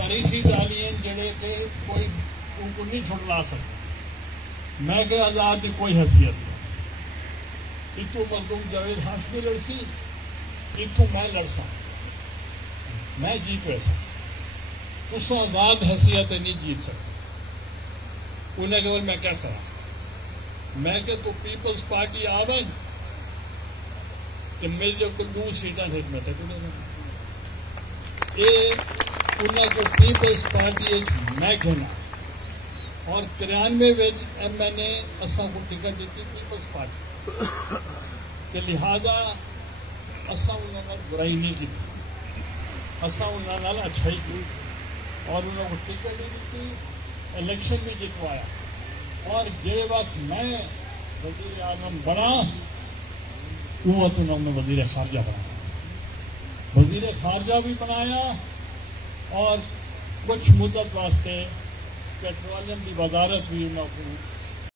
تاریخی دالین جڑے تھے کوئی ان کو نہیں چھڑلا سکتا. میں کہ آزاد کی کوئی حیثیت نہیں. اتوں مخدوم جاوید ہاشمی لڑسی, اتوں میں لڑسا, میں جیت ویسا. اس آزاد حیثیت نہیں جیت سکتا. انہیں کہ میں کیا کرا, میں کہ تو پیپلز پارٹی آویں کہ میری جو 2 سیٹاں خدمت ہے یہ انہیں کو پیپلز پارٹی میں کہنا اور 93 ایم این اے اساں کو ٹکٹ دیتی پیپلز پارٹی کہ لہذا اساں انہوں نے برائی نہیں کی, اساں انہوں نے اچھائی کی اور انہوں کو ٹکٹ بھی دیتی, الیکشن بھی جتوایا. اور جہے وقت میں وزیر اعظم بنا وہ تو انہوں نے وزیر خارجہ بنایا, وزیر خارجہ بھی بنایا اور کچھ مدت واسطے پیٹرولیم کی وزارت بھی انہوں کو